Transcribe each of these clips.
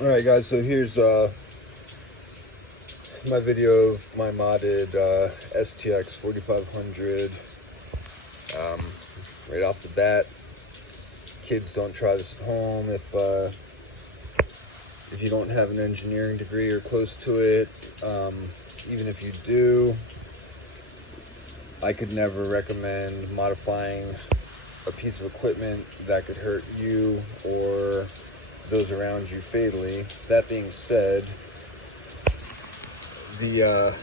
Alright guys, so here's my video of my modded STX4500. Right off the bat, kids, don't try this at home if you don't have an engineering degree or close to it. Even if you do, I could never recommend modifying a piece of equipment that could hurt you or those around you fatally. That being said, the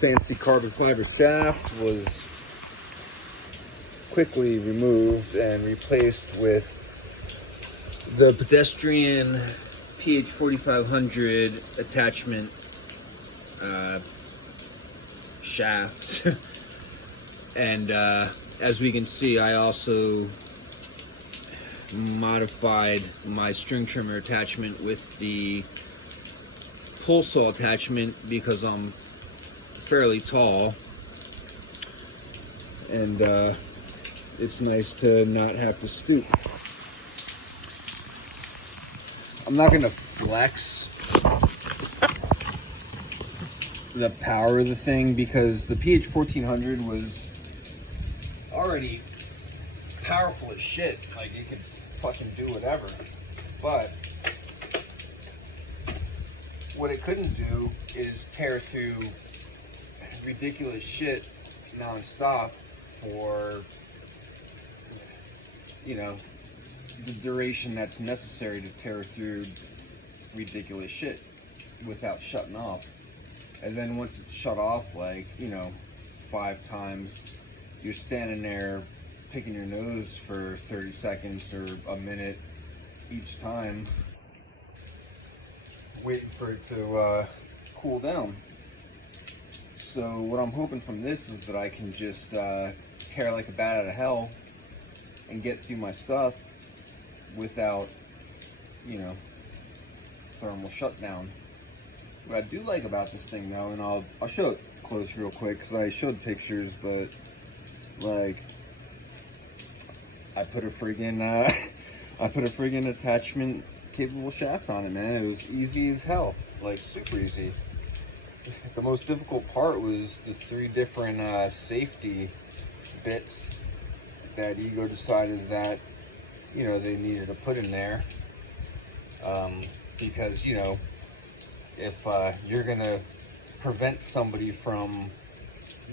fancy carbon fiber shaft was quickly removed and replaced with the pedestrian PH1400 attachment shaft. And as we can see, I also modified my string trimmer attachment with the pull saw attachment because I'm fairly tall, and it's nice to not have to stoop. I'm not gonna flex the power of the thing because the PH1400 was already powerful as shit. Like, it could fucking do whatever. But what it couldn't do is tear through ridiculous shit non-stop for, you know, the duration that's necessary to tear through ridiculous shit without shutting off. And then once it's shut off, like, you know, 5 times, you're standing there picking your nose for 30 seconds or a minute each time, waiting for it to cool down. So what I'm hoping from this is that I can just tear like a bat out of hell and get through my stuff without, you know, thermal shutdown. What I do like about this thing though, and I'll show it close real quick because I showed pictures, but like I put a friggin' attachment capable shaft on it, man. It was easy as hell, like super easy. The most difficult part was the 3 different safety bits that Ego decided that, you know, they needed to put in there, because, you know, if you're gonna prevent somebody from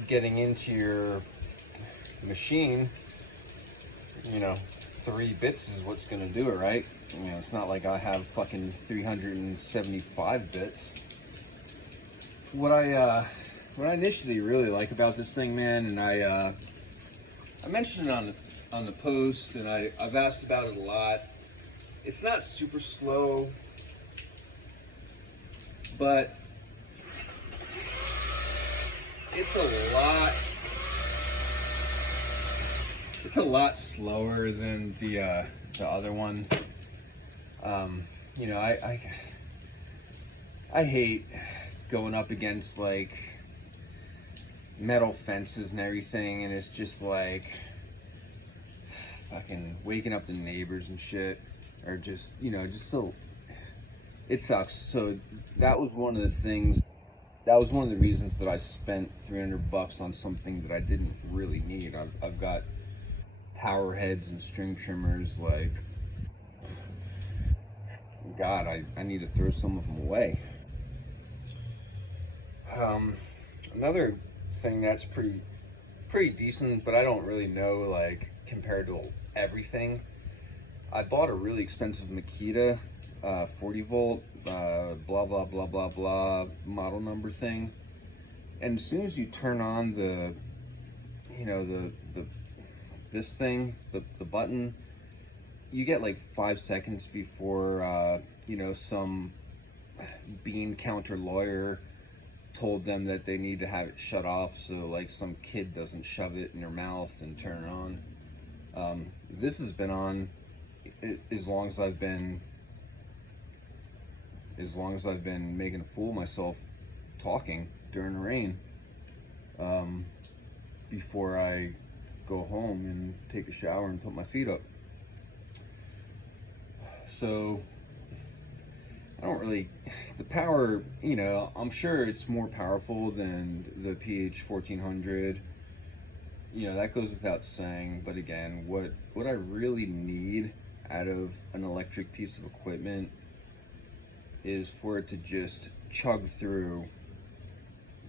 getting into your machine, you know, 3 bits is what's gonna do it, right? You know, it's not like I have fucking 375 bits. What I initially really like about this thing, man, and I mentioned it on the post, and I've asked about it a lot. It's not super slow, but it's a lot slower than the other one. You know, I hate going up against like metal fences and everything, and it's just like fucking waking up the neighbors and shit, or just, you know, just so it sucks. So that was one of the things, that was one of the reasons that I spent $300 on something that I didn't really need. I've got power heads and string trimmers, like, God, I need to throw some of them away. Another thing that's pretty decent, but I don't really know, like, compared to everything. I bought a really expensive Makita 40 volt blah blah blah blah blah model number thing, and as soon as you turn on the, you know, this thing, the button, you get like 5 seconds before you know, some bean counter lawyer told them that they need to have it shut off so like some kid doesn't shove it in their mouth and turn it on. This has been on as long as I've been making a fool of myself talking during the rain, before I go home and take a shower and put my feet up. So I don't really, the power, you know, I'm sure it's more powerful than the PH1400. You know, that goes without saying, but again, what I really need out of an electric piece of equipment is for it to just chug through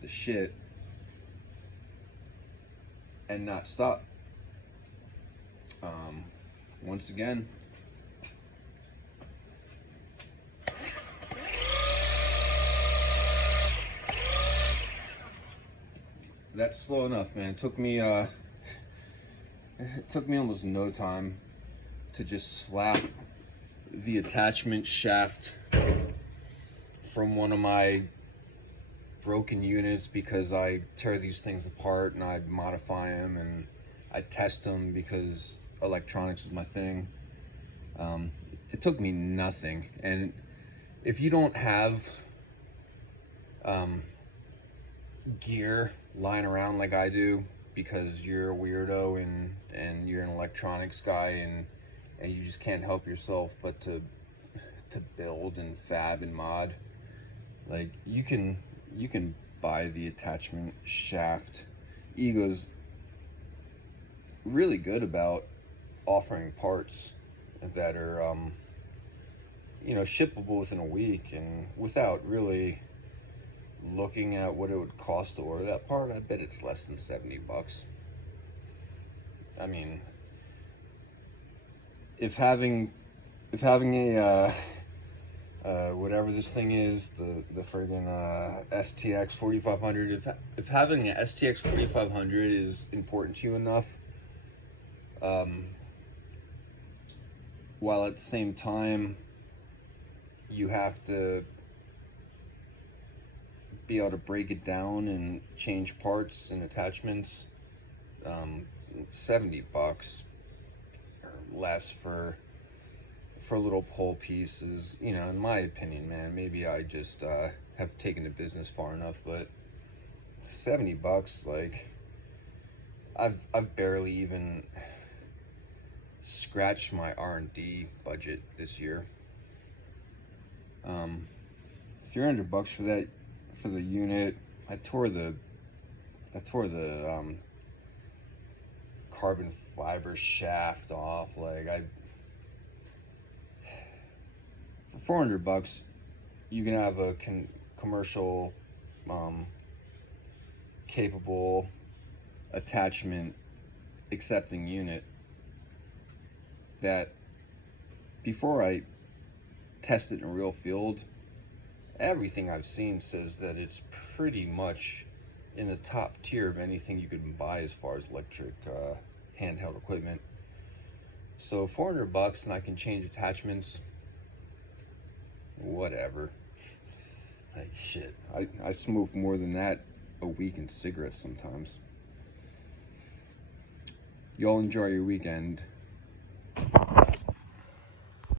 the shit and not stop. Once again, that's slow enough, man. It took me almost no time to just slap the attachment shaft from one of my broken units, because I tear these things apart and I modify them and I test them because electronics is my thing. It took me nothing. And if you don't have gear lying around like I do, because you're a weirdo and you're an electronics guy and you just can't help yourself but to build and fab and mod, like you can buy the attachment shaft. Ego's really good about offering parts that are you know, shippable within a week, and without really looking at what it would cost to order that part, I bet it's less than 70 bucks. I mean, if having a whatever this thing is, the friggin' STX4500, if having an STX4500 is important to you enough, while at the same time you have to be able to break it down and change parts and attachments, 70 bucks or less for a little pole piece is, you know, in my opinion, man, maybe I just have taken the business far enough, but 70 bucks, like I've barely even scratched my R&D budget this year. 300 bucks for that, for the unit. I tore the carbon fiber shaft off. Like, for 400 bucks you can have a commercial capable attachment accepting unit that, before I test it in a real field, everything I've seen says that it's pretty much in the top tier of anything you could buy as far as electric handheld equipment. So 400 bucks and I can change attachments, whatever. Like, shit, I smoke more than that a week in cigarettes sometimes. Y'all enjoy your weekend.